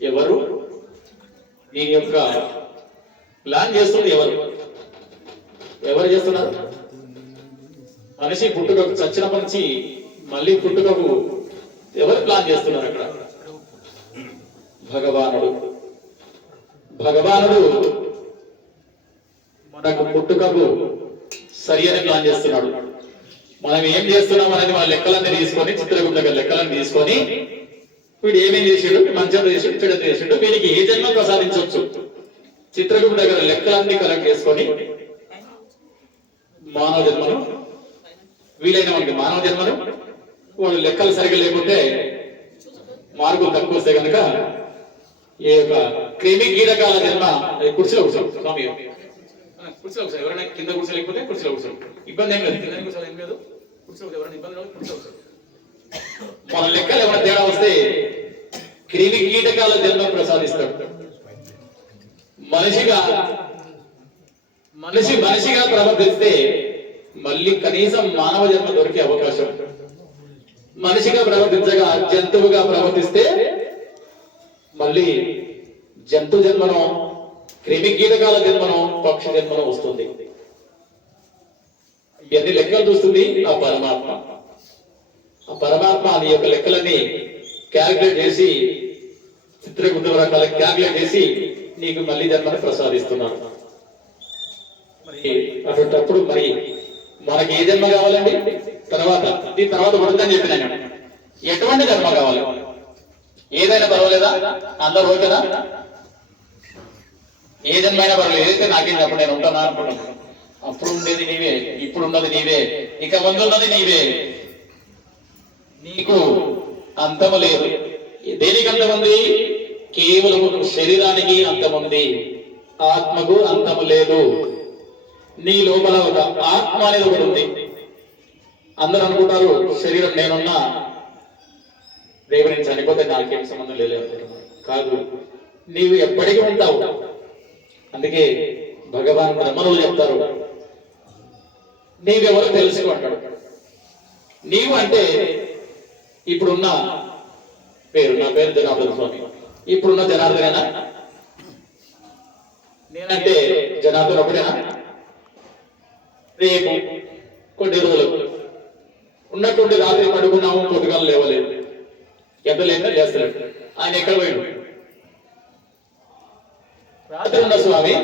ఎవరు? దీని యొక్క ప్లాన్ చేస్తుంది ఎవరు? ఎవరు చేస్తున్నారు? మనిషి పుట్టుకకు చచ్చినప్పటి నుంచి మళ్ళీ పుట్టుకకు ఎవరు ప్లాన్ చేస్తున్నారు అక్కడ? భగవానుడు. భగవానుడు మనకు పుట్టుకకు సరి అని ప్లాన్ చేస్తున్నాడు. మనం ఏం చేస్తున్నాం అనేది వాళ్ళ లెక్కలన్నీ తీసుకొని, చిత్రగుప్త దగ్గర లెక్కలన్నీ తీసుకొని, వీడు ఏమేం చేసాడు, మంచిగా చేసాడు, చెడు చేసాడు, వీడికి ఏ జన్మ ప్రసాదించవచ్చు, చిత్రగుప్త దగ్గర లెక్కలన్నీ కలెక్ట్ చేసుకొని మానవ జన్మను, వీలైన వాడికి మానవ జన్మను, వాళ్ళు లెక్కలు సరిగ్గా లేకుంటే మార్కులు తక్కువ వస్తే కనుక ఈ యొక్క క్రిమి కీటకాల జన్మ కుర్చీలో కూర్చోం స్వామి, కుర్చీలో కూర్చో, ఎవరైనా కింద కూర్చోలేకపోతే కుర్చీలో కూర్చోం, ఇబ్బంది ఏం లేదు, కింద కూర్చోవాలి ఏం లేదు, కూర్చో, ఎవరైనా ఇబ్బంది లేదు కుర్చీలో కూర్చో. మన లెక్కలు ఏమైనా తేడా వస్తే క్రిమి కీటకాల జన్మ ప్రసాదిస్తాడు. మనిషిగా ప్రవర్తిస్తే మళ్ళీ కనీసం మానవ జన్మ దొరికే అవకాశం. మనిషిగా ప్రవర్తించగా జంతువుగా ప్రవర్తిస్తే మళ్ళీ జంతు జన్మను, క్రిమి కీటకాల జన్మను, పక్షి జన్మను వస్తుంది. ఇవన్నీ లెక్కలు చూస్తుంది ఆ పరమాత్మ. ఆ పరమాత్మ నీ యొక్క లెక్కలన్నీ క్యాల్కులేట్ చేసి, చిత్రగుప్త రకాల క్యాల్కులేట్ చేసి నీకు మళ్ళీ జన్మను ప్రసాదిస్తున్నాడు. మరి అటువంటిప్పుడు మరి మనకి ఏ జన్మ కావాలండి? తర్వాత దీని తర్వాత పడుతుందని చెప్పిన ఎటువంటి జన్మ కావాలి? ఏదైనా పర్వాలేదా? అందరూ ఓకేనా? ఏ జన్మ అయినా పర్వాలేదు, ఏదైతే నాకేం చెప్పండి, నేను ఉంటానా అనుకుంటున్నాను. అప్పుడు ఉండేది నీవే, ఇప్పుడు ఉన్నది నీవే, ఇక ముందు ఉన్నది నీవే. నీకు అంతము లేదు. దేనికి అంతముంది? కేవలం శరీరానికి అంతముంది, ఆత్మకు అంతము లేదు. నీ లోపల ఒక ఆత్మ అనేది ఒకటి ఉంది. అందరూ అనుకుంటారు శరీరం నేనున్నా, రేపు నేను చనిపోతే నాకేం సంబంధం లేదు అనుకుంటున్నాను. కాదు, నీవు ఎప్పటికీ ఉంటావు. అందుకే భగవాన్ బ్రహ్మలు చెప్తారు, నీవెవరో తెలుసుకుంటాడు. నీవు అంటే ఇప్పుడున్న పేరు, నా పేరు జనార్దన స్వామి, ఇప్పుడున్న జనార్దనేనా? నేనంటే జనార్దన్ ఒకటేనా? రేపు కొన్ని రోజులు ఉన్నటువంటి రాత్రి పడుకున్నాము, పొద్దుగాలు లేవలేదు, ఎంత లేక చేస్తలేడు. ఆయన ఎక్కడ పోయాడు? రాత్రి ఉన్న స్వామి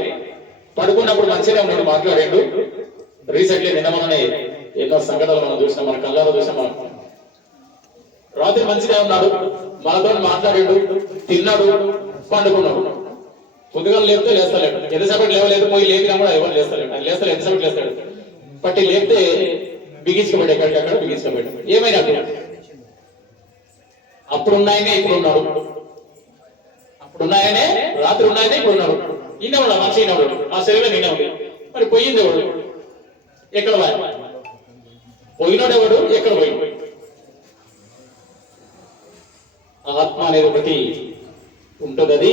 పడుకున్నప్పుడు మంచిగా ఉన్నాడు, మాట్లాడాడు. రీసెంట్లీ నిన్న మననే ఎన్నో సంఘటనలు మనం చూసినాం, మన కళ్ళారా చూసాం. మనం రాత్రి మంచిగా ఉన్నాడు, మనతో మాట్లాడాడు, తిన్నాడు, పండుకున్నాడు. పొద్దుగాలు లేపితే లేస్తలేడు, ఎంతసేపటి లేవలేదు, పోయి లేపినా కూడా ఎవరు లేస్తలేడు. ఆయన లేస్తలేదు, ఎంతసేపటి లేస్తాడు, పట్టి లేపితే బిగించుకోబెట్టి ఎక్కడికక్కడ బిగించుకోబెట్టు. ఏమైనా అప్పుడున్నాయనే ఇప్పుడు ఉన్నాడు, అప్పుడున్నాయనే రాత్రి ఉన్నాయనే ఇప్పుడు ఉన్నాడు. ఈయనవాడు మనిషి, ఈయనవాడు ఆ శరీరం ఈయనవాడు. మరి పోయింది ఎవడు? ఎక్కడ పోయినాడు? ఎవడు ఎక్కడ పోయింది? ఆత్మ అనేది ఒకటి ఉంటుంది. అది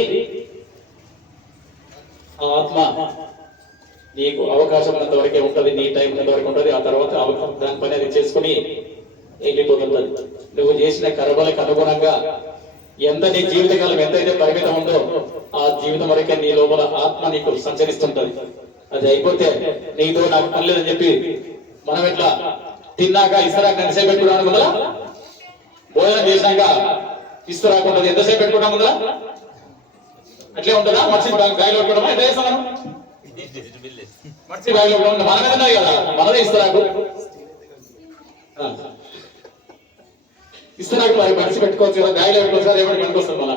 ఆత్మ నీకు అవకాశం ఉన్నంత వరకే ఉంటుంది, నీ టైం ఉన్నంత వరకు ఉంటుంది. ఆ తర్వాత దాని పని అది చేసుకుని వెళ్ళిపోతుంటుంది. నువ్వు చేసిన కర్మలకు అనుగుణంగా ఎంత నీ జీవితకాలం ఎంతైతే పరిమితం ఉందో ఆ జీవితం వరకే నీ లోపల ఆత్మ నీకు సంచరిస్తుంటది. అది అయిపోతే నీతో నాకు పని లేదని చెప్పి మనం ఎట్లా తిన్నాక ఇస్తరాక ఎంతసేపు పెట్టుకున్నాను కదా, భోజనం చేసినాక ఇస్తరాకుంటుంది ఎంతసేపు పెట్టుకున్నాం కదా, అట్లే ఉంటుందా? మర్చి గాయలో పెట్టుకోవడం ఎంత చేస్తాం మనం? మర్చి గాయలో మన మీద కదా, మనదే ఇస్తరాకు. ఇస్తరాకు మరి మనిషి పెట్టుకోవచ్చు కదా, గాయలో పెట్టుకోవచ్చు కదా, ఏమైనా పనికొస్తుంది మన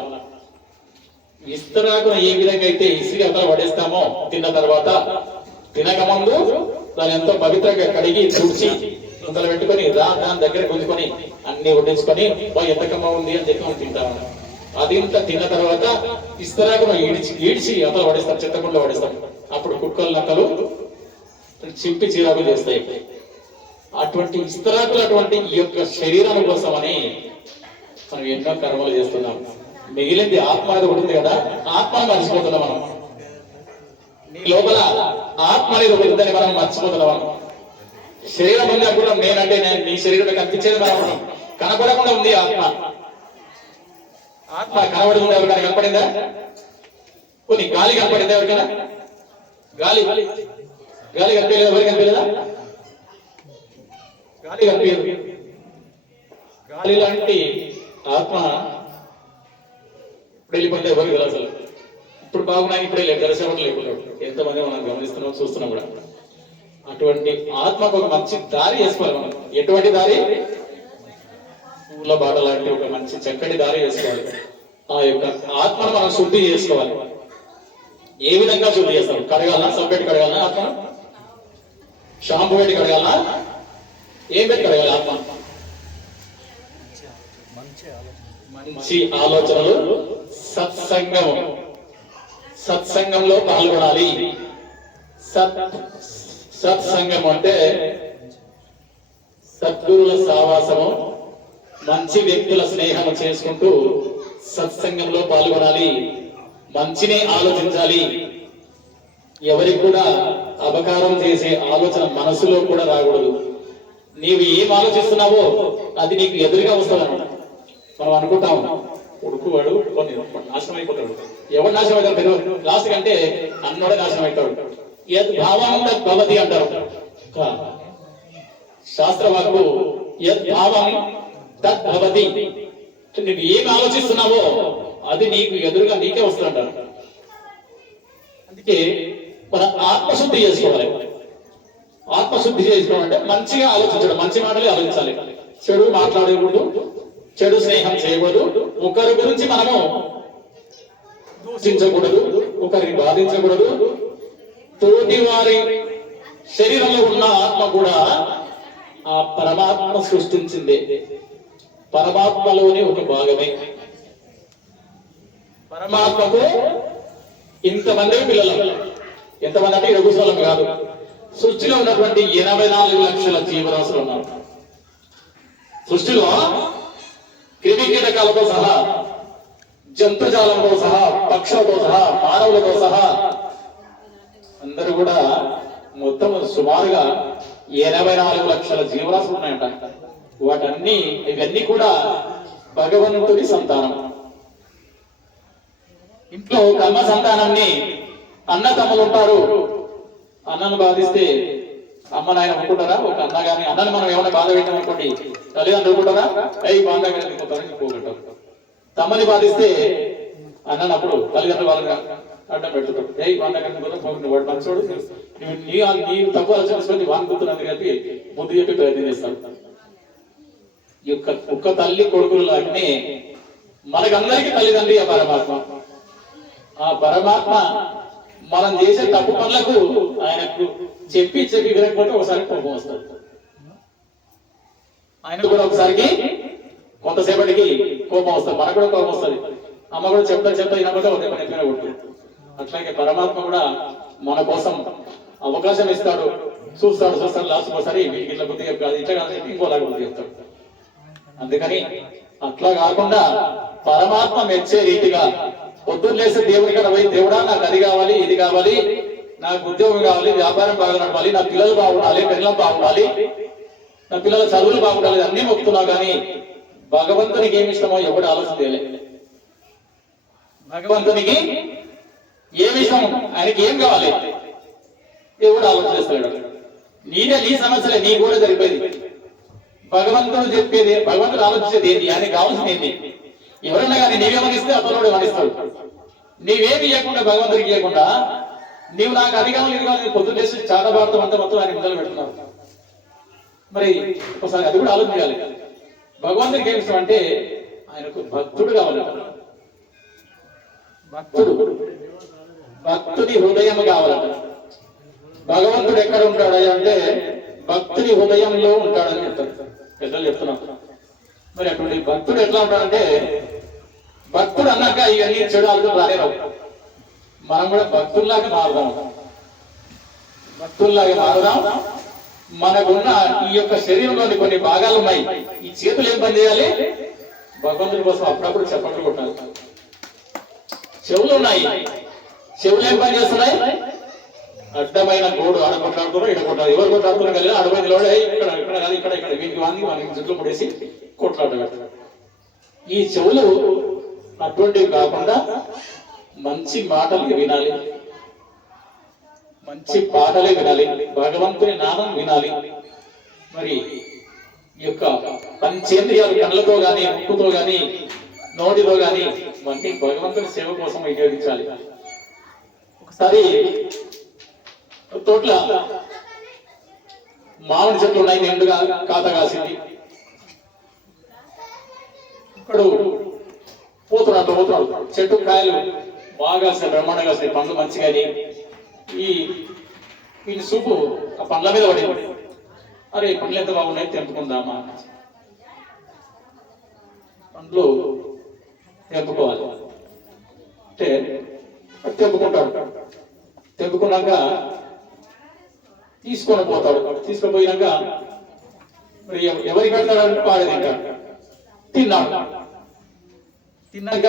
ఇస్తరాకును. ఏ విధంగా అయితే ఇసిరి అవతల పడేస్తామో తిన్న తర్వాత, తినక ముందు దాన్ని ఎంతో పవిత్రంగా కడిగి తుడిచి ముందర పెట్టుకొని దాని దగ్గర గుంజుకొని అన్ని వడ్డించుకొని ఎంత కమ్మ ఉంది అని చెప్పి మనం తింటాము. అదింత తిన్న తర్వాత ఇస్తరాకును ఈడ్చి అవతల పడేస్తాం, చెత్తకుండా పడేస్తాం. అప్పుడు కుక్కలు నక్కలు చింపి చీరాకులు చేస్తాయి. అటువంటి ఇస్తరాకులు అటువంటి ఈ యొక్క శరీరం కోసమని మనం ఎన్నో కర్మలు చేస్తున్నాం. మిగిలింది ఆత్మ అనేది ఉంటుంది కదా, ఆత్మను మర్చిపోతున్నాం మనం. నీ లోపల ఆత్మ అనేది ఒకటి ఉందని మనం మర్చిపోతున్నాం. మనం శరీరం ఉంది అనుకున్నాం, నేనంటే నేను నీ శరీరం కనిపించేది మనం కనపడకుండా ఉంది ఆత్మ. ఆత్మ కనబడుతుంది ఎవరికైనా కనపడిందా? కొన్ని గాలి కనపడిందా ఎవరికైనా? గాలి గాలి కనిపించలేదా? ఎవరికి కనిపించలేదా? గాలి కనిపించదు. గాలి లాంటి ఆత్మ ఇప్పుడు వెళ్ళిపోతే ఎవరికి తెలియదు అసలు. ఇప్పుడు బాగున్నాయి, ఇప్పుడే లేదు, దర్శనం లేకుండా ఎంతమంది మనం గమనిస్తున్నాం, చూస్తున్నాం కూడా. అటువంటి ఆత్మకు ఒక మంచి దారి వేసుకోవాలి మనం. ఎటువంటి దారి? పూల బాట లాంటి ఒక మంచి చక్కటి దారి వేసుకోవాలి. ఆ యొక్క ఆత్మను మనం శుద్ధి చేసుకోవాలి. ఏ విధంగా శుద్ధి చేస్తాం? కడగాలనా? సబ్బు పెట్టి కడగాలనా? ఆత్మ షాంపూ పెట్టి కడగాలనా? ఏం పెట్టి కడగాలి ఆత్మ? మంచి ఆలోచనలు, సత్సంగము, సత్సంగంలో పాల్గొనాలి. సత్సంగం అంటే సద్గురుల సావాసము, మంచి వ్యక్తుల స్నేహం చేసుకుంటూ సత్సంగంలో పాల్గొనాలి. మంచిని ఆలోచించాలి. ఎవరికి కూడా అపకారం చేసే ఆలోచన మనసులో కూడా రాకూడదు. నీవు ఏం ఆలోచిస్తున్నావో అది నీకు ఎదురుగా వస్తుందన్నమాట. మనం అనుకుంటాం ఉడుకువాడు కొన్ని నాశనం అయిపోతాడు. ఎవరు నాశనం అవుతాడు? లాస్ట్ కంటే అన్నోడే నాశనం అవుతాడు. యద్భావం తద్భవతి అంటారు శాస్త్రవాక్కు. యద్భావం తద్భవతి. నువ్వు ఏం ఆలోచిస్తున్నావో అది నీకు ఎదురుగా నీకే వస్తుంటారు. అందుకే మన ఆత్మశుద్ధి చేసుకోవాలి. ఆత్మశుద్ధి చేసుకోవాలంటే మంచిగా ఆలోచించడం, మంచి మాటలే ఆలోచించాలి. చెడు మాట్లాడకూడదు, చెడు స్నేహం చేయకూడదు, ఒకరి గురించి మనము దూషించకూడదు, ఒకరిని బాధించకూడదు. తోటి వారి శరీరంలో ఉన్న ఆత్మ కూడా ఆ పరమాత్మ సృష్టించిందే, పరమాత్మలోని ఒక భాగమే. పరమాత్మకు ఇంతమంది పిల్లలు, ఎంతమంది అంటే 20 సంవత్సరాలు కాదు, సృష్టిలో ఉన్నటువంటి 84 లక్షల జీవరాశులు ఉన్నారు. సృష్టిలో క్రిమి కీటకాలతో సహా, జంతుజాలంతో సహా, పక్షులతో సహా, మానవులతో సహా అందరూ కూడా మొత్తం సుమారుగా 84 లక్షల జీవరాశులు ఉన్నాయంట. ఇవన్నీ కూడా భగవంతుడి సంతానం. ఇంట్లో కర్మ సంతానాన్ని అన్న తమ్ములు ఉంటారు. అన్నను బాధిస్తే అమ్మ నాయన అనుకుంటారా? ఒక అన్న గాని అన్నను మనం ఏమైనా బాధ పెట్టాం అనుకోండి, తల్లిదండ్రులు అనుకుంటారా? బాధ పోగొట్టారు. తమ్మని బాధిస్తే అన్నను అప్పుడు తల్లిదండ్రులు వాళ్ళని అడ్డం పెడుతుంటారు. వాడు మనసోడు, నీ తప్పు ఆలోచించుకొని వాని గుర్తున్నందుకు కలిపి బుద్ధి చెప్పి ప్రయత్నం చేస్తాడు. ఈ యొక్క ఒక్క తల్లి కొడుకులు లాగానే మనకందరికీ తల్లిదండ్రి ఆ పరమాత్మ. ఆ పరమాత్మ మనం చేసే తప్పు పనులకు ఆయనకు చెప్పి వినకపోతే ఒకసారి కోపం వస్తుంది. ఆయన కూడా ఒకసారికి కొంతసేపటికి కోపం వస్తుంది, మనకు కూడా కోపం వస్తుంది. అమ్మ కూడా చెప్తా వినకపోతే ఒకే పని ఎత్తున కొడుతుంది. అట్లాగే పరమాత్మ కూడా మన కోసం అవకాశం ఇస్తాడు, చూస్తాడు లాస్ట్ ఒకసారి ఇట్లా బుద్ధి చెప్తాడు, ఇట్లా కాదు ఇంకోలాగా బుద్ధి చెప్తాడు. అందుకని అట్లా కాకుండా పరమాత్మ మెచ్చే రీతిగా పొద్దున్న లేస్తే దేవుడి కదా పోయి, దేవుడా నాకు అది కావాలి, ఇది కావాలి, నాకు ఉద్యోగం కావాలి, వ్యాపారం బాగా నడవాలి, నా పిల్లలు బాగుండాలి, పిల్లలు బాగుండాలి, నా పిల్లల చదువులు బాగుండాలి, అన్నీ మొక్కుతున్నావు. కానీ భగవంతునికి ఏమి ఇష్టమో ఎవడు ఆలోచన చేయలేదు. భగవంతునికి ఏమి ఇష్టం, ఆయనకి ఏం కావాలి ఎవడు ఆలోచన చేస్తాడు. నీ సమస్యలే నీ కూడా జరిపేది. భగవంతుడు చెప్పేది, భగవంతుడు ఆలోచించేది ఏంటి, ఆయనకి కావాల్సింది ఏంటి? ఎవరన్నా కానీ నీవేమనిస్తే అతను మనిస్తాడు. నీవేమి ఇవ్వకుండా భగవంతుడికి ఇవ్వకుండా నీవు నాకు అది కావాలి ఇది కావాలి పొద్దున్న చేసి చాలా భారతం అంతా మొత్తం ఆయన మొదలు పెడుతున్నావు. మరి ఒకసారి అది కూడా ఆలోచించాలి. భగవంతుడికి ఏమి ఇష్టం అంటే ఆయనకు భక్తుడు కావాలి. భక్తుడి హృదయం కావాలట. భగవంతుడు ఎక్కడ ఉంటాడు అంటే భక్తుడి హృదయంలో ఉంటాడని చెప్తారు పెద్దలు చెప్తున్నాం. మరి అటువంటి భక్తుడు ఎట్లా ఉంటాడంటే, భక్తుడు అన్నాక ఇవన్నీ చెడు ఆలోచనలు రాలేరావు. మనం కూడా భక్తుల్లాగా మారుదాం, మనకున్న ఈ యొక్క శరీరంలోని కొన్ని భాగాలు ఉన్నాయి. ఈ చేతులు ఏం పని చేయాలి? భగవంతుడి కోసం అప్పుడప్పుడు చెప్పట్లు కొట్టాలి. చెవులు ఉన్నాయి, చెవులు ఏం పని చేస్తున్నాయి? అడ్డమైన గోడు ఆడ కొట్లాడుతున్నారు, ఇక్కడ కొట్టాలి. ఎవరు కొట్లాడుతున్నారు కదా అడవైన లోడే ఇక్కడ కాదు ఇక్కడ వీటికి వానికి మనకి జుట్లు ముడేసి కొట్లాడతారు. ఈ చెవులు అటువంటివి కాకుండా మంచి మాటలు వినాలి, మంచి పాటలే వినాలి, భగవంతుని నామం వినాలి. మరి ఈ యొక్క పంచేంద్రియాలు కళ్ళతో గాని, ముక్కుతో గాని, నోటితో గాని ఇవన్నీ భగవంతుని సేవ కోసం వినియోగించాలి. ఒకసారి తోట్ల మామిడి చెట్లు ఉన్నాయి, నిండుగా కాత కాసింది. ఇప్పుడు పోతున్నాడు చెట్టు కాయలు బాగా బ్రహ్మాండంగా వస్తాయి, పండ్లు మంచిగా. ఈ సూపు ఆ పండ్ల మీద పడింది. అరే పండ్లు ఎంత బాగున్నాయి, తెంపుకుందామా? పండ్లు తెంపుకోవాలి అంటే తెంపుకుంటాడు. తెంపుకున్నాక తీసుకొని పోతాడు. తీసుకొని పోయినాక మరి ఎవరికి పెడతాడంటే వాడే తింటాడు. తిన్నాడు. తిన్నాక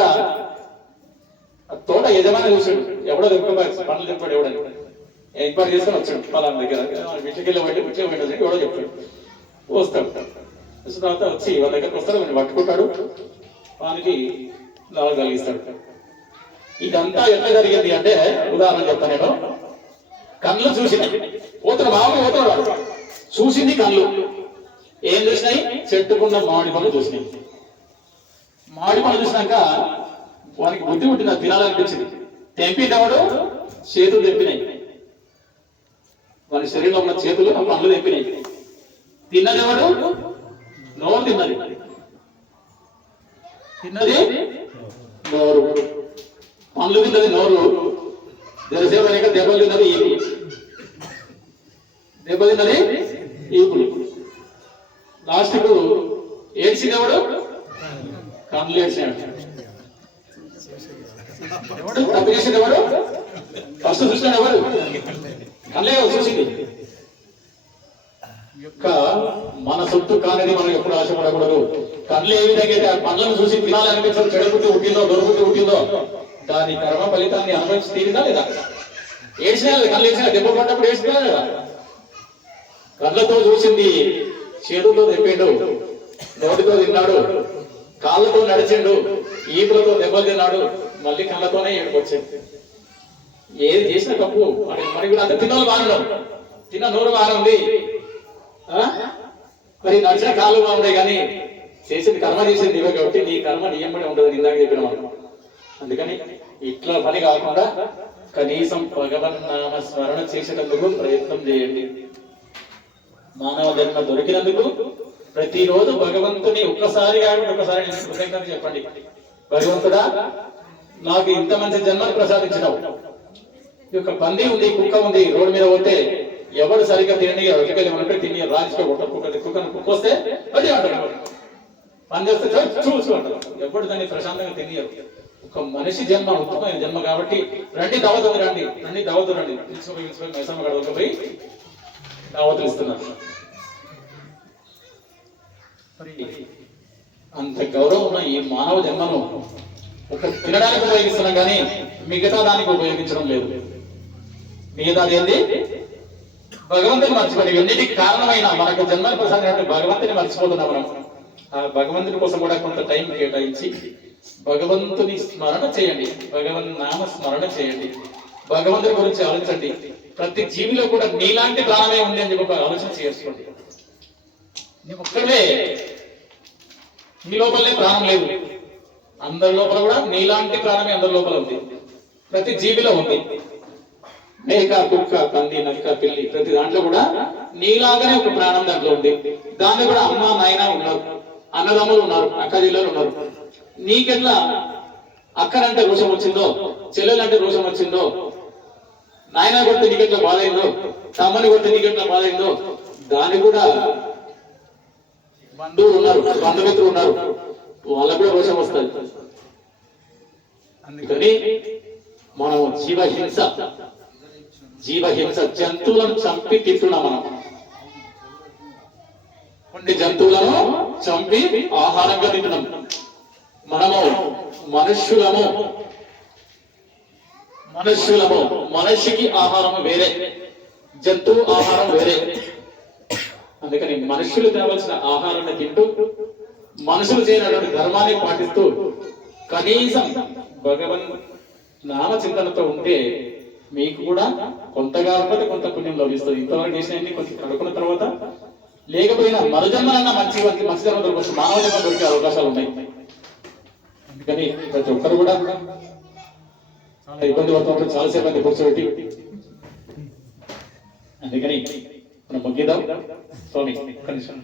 తోట యజమాని చూసాడు, ఎవడో తెంపుకోవాలి పండ్లు తెంపాడు, ఎవడని ఎంక్వైరీ చేసుకొని వచ్చాడు. పలానా దగ్గర విట్లకెళ్ళి పెట్టేసి ఎవడో చెప్తాడు. వస్తాడు. వచ్చిన తర్వాత వచ్చి వాళ్ళ దగ్గరకు వస్తాడు, వాడిని పట్టుకుంటాడు, వానికి లాభం కలిగిస్తాడు. ఇదంతా ఎట్లా జరిగింది అంటే ఉదాహరణ చెప్తాను నేను. కళ్ళు చూసినాయి, పోతున్నాడు చూసింది కళ్ళు. ఏం చూసినాయి? చెట్టుకున్న మామిడి పళ్ళు చూసినాయి. మామిడి పళ్ళు చూసినాక వానికి బుద్ధి పుట్టింది, తినాలనిపించింది. తెంపినవాడు చేతులు తెంపినాయి, వాని శరీరంలో ఉన్న చేతులు పళ్ళు తెంపినాయి. తిన్నదెవడు? నోరు తిన్నది. తిన్నది నోరు, పండ్లు తిన్నది నోరు. జరసేపు అనేక దెబ్బలు తిన్నది ఈపులు, దెబ్బ తిన్నది ఈపులు. లాస్ట్కు ఏడ్చినవాడు కళ్ళు ఏడ్చినాడు. ఎవడు తప్పు చేసింది? ఎవడు ఫస్ట్ చూసినాడు? ఎవరు? కళ్ళే చూసింది. యొక్క మన సొత్తు కానిది మనం ఎప్పుడు ఆశపడకూడదు. కళ్ళు ఏ విధంగా అయితే ఆ పండ్లను చూసి తినాలనిపించదు, చెడుబుద్ధి పుట్టిందో, దొరుకుద్ది పుట్టిందో, దాని కర్మ ఫలితాన్ని అనుభవించి తీరిందా లేదా? ఏడ్చినా కళ్ళు ఏడ్చినా, దెబ్బ పడ్డప్పుడు ఏడ్చినా లేదా? కళ్ళతో చూసింది, చేతులతో తెప్పిండు, నోటితో తిన్నాడు, కాళ్ళతో నడిచిండు, ఈపులతో దెబ్బలు తిన్నాడు, మళ్ళీ కళ్ళతోనే ఏడుకొచ్చింది. ఏది చేసిన తప్పు మరి కూడా అంత తిన్నోళ్ళు బాగున్నాడు, తిన్న నోరు బాగుంది, మరి నడిచిన కాళ్ళు బాగున్నాయి, కానీ చేసింది కర్మ చేసింది ఇవే కాబట్టి నీ కర్మ నియమడే ఉండదు ఇందాక చెప్పిన వాళ్ళు. అందుకని ఇట్లా పని కాకుండా కనీసం భగవన్ నామ స్మరణ చేసేటందుకు ప్రయత్నం చేయండి. మానవ జన్మ దొరికినందుకు ప్రతిరోజు భగవంతుని ఒక్కసారి కాకుండా ఒకసారి కృతజ్ఞత చెప్పండి. భగవంతుడా, నాకు ఇంత మంచి జన్మను ప్రసాదించినావు. ఈ యొక్క పంది ఉంది, కుక్క ఉంది, రోడ్డు మీద పోతే ఎవరు సరిగ్గా తినని వెతకెళ్ళి తిని రాజుగా కుక్క వస్తే అది అంటారు, పని చేస్తే చూసు అంటారు. ఎప్పుడు దాన్ని ప్రశాంతంగా తినియరు. ఒక మనిషి జన్మ ఉత్తమమైన జన్మ కాబట్టి రండి దావతులు, రండి దావతులు, రండి తీసుకుపోయి మైసమ్మ గడవకపోయి దావతులు ఇస్తున్నారు. అంత గౌరవం ఉన్న ఈ మానవ జన్మను ఒక తినడానికి ఉపయోగిస్తున్నాం, కానీ మిగతా దానికి ఉపయోగించడం లేదు. మిగతా ఏంది? భగవంతుని మర్చిపోయి ఎన్నిటికి కారణమైన మనకు జన్మని ప్రసాదించినట్టు భగవంతుని మర్చిపోతున్నాం మనం. ఆ భగవంతుని కోసం కూడా కొంత టైం కేటాయించి భగవంతుని స్మరణ చేయండి, భగవన్ నామ స్మరణ చేయండి, భగవంతుని గురించి ఆలోచించండి. ప్రతి జీవిలో కూడా నీలాంటి ప్రాణమే ఉంది అని చెప్పి ఆలోచన చేసుకోండి. నీ ఒక్కడే, నీ లోపలనే ప్రాణం లేదు, అందరి లోపల కూడా నీలాంటి ప్రాణమే అందరి లోపల ఉంది, ప్రతి జీవిలో ఉంది. మేక, కుక్క, పంది, నక్క, పిల్లి, ప్రతి దాంట్లో కూడా నీలాగానే ఒక ప్రాణం దాంట్లో ఉంది. దాంట్లో కూడా అమ్మ, నాయన ఉన్నారు, అన్నదమ్ములు ఉన్నారు, అక్క చెల్లెలు ఉన్నారు. నీకెట్లా అక్కడంటే రోషం వచ్చిందో, చెల్లెలంటే రోషం వచ్చిందో, నాయన కొడితే నీకెట్లా బాధ అయిందో, తమ్మని కొడితే నీకెట్లా బాధ అయిందో, దానికి కూడా బంధువులు ఉన్నారు, బంధుమిత్రులు ఉన్నారు, వాళ్ళకు కూడా రోషం వస్తుంది. అందుకని మనం జీవహింస జంతువులను చంపి తింటున్నాం. మనం కొన్ని జంతువులను చంపి ఆహారంగా తింటున్నాం. మనము మనుష్యులము, మనిషికి ఆహారం వేరే, జంతువు ఆహారం వేరే. అందుకని మనుషులు తినవలసిన ఆహారాన్ని తింటూ, మనుషులు చేయనటువంటి ధర్మాన్ని పాటిస్తూ కనీసం భగవన్ నామ చింతనతో ఉంటే మీకు కూడా కొంత కాకపోతే కొంత పుణ్యం లభిస్తుంది. ఇంతవరకు చేసిన కొంచెం కడుకున్న తర్వాత లేకపోయినా మరుజన్మలన్న మంచి మంచి జన్మ దొరకవచ్చు, మానవ జన్మ దొరికే అవకాశాలు ఉన్నాయి. అందుకని ప్రతి ఒక్కరు కూడా చాలా ఇబ్బంది పడుతుంటారు, చాలాసేపు మంది కూర్చోబెట్టి. అందుకని మనం ముగిద్దాం. స్వామి కనీసం